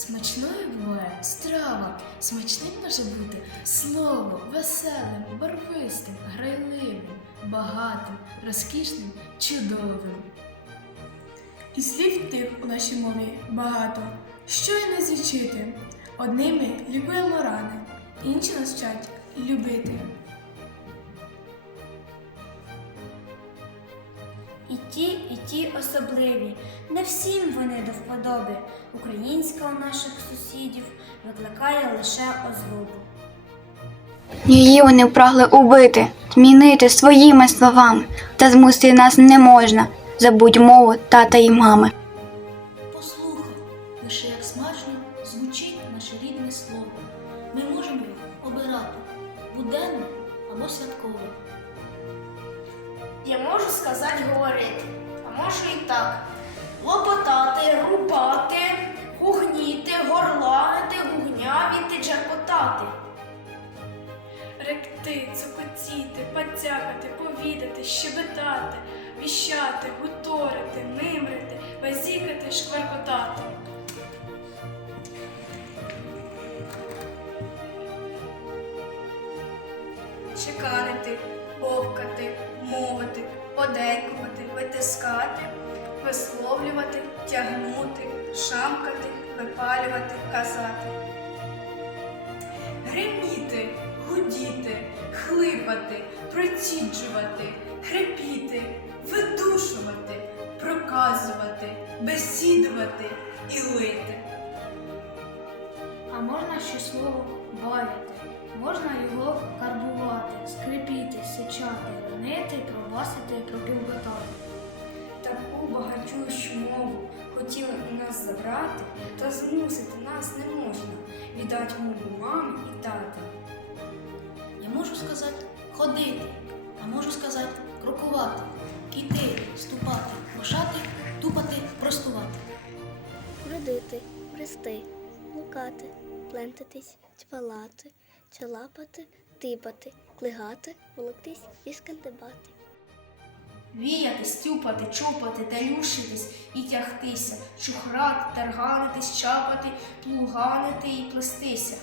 Смачною буває страва, смачним може бути слово, веселим, барвистим, грайливим, багатим, розкішним, чудовим. І слів тих у нашій мові багато. Що й не злічити. Одними лікуємо рани, інші нас вчать любити. Ті, і ті особливі, не всім вони до вподоби. Українська у наших сусідів викликає лише озлобу. Її вони прагли убити, змінити своїми словами, та змусити нас не можна. Забудь мову тата і мами. Послухай, лише як смачно звучить наше рідне слово. Ми можемо його обирати буденне або святкове. Я можу сказати говорити, а можу і так. Лопотати, рубати, гугніти, горланити, гугнявіти, джеркотати. Ректи, цокотіти, пацякати, повідати, щебетати, віщати, гуторити, мимрити, базікати, шкваркотати. Чеканити, бовкати, подейкувати, витискати, висловлювати, тягнути, шамкати, випалювати, казати. Гриміти, гудіти, хлипати, проціджувати, хрипіти, видушувати, проказувати, бесідувати і лити. А можна ще слово бавити, можна його карбувати, скрипіти, сичати, ронити, пробасити, пропілготати. Таку багатющу мову хотіли у нас забрати, та змусити нас не можна віддати мову мами і тата. Я можу сказати ходити, а можу сказати крокувати, іти, ступати, рушати, тупати, простувати. Бродити, брести, лукати, плентатись, чвалати, чалапати, типати, клигати, волоктись і скандибати. Віяти, стюпати, чупати, телюшитись і тягтися, чухрати, тарганитись, чапати, плуганити і плестися.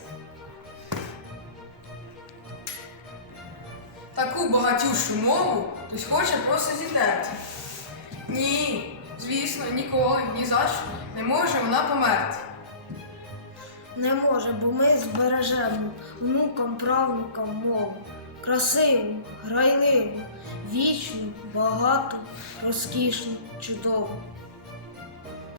Таку багатющу мову хтось хоче просто зітерти. Ні, звісно, ніколи, ні за що не може вона померти. Не може, бо ми збережемо внукам, правнукам мову. Красиву, грайливу, вічну, багату, розкішну, чудову.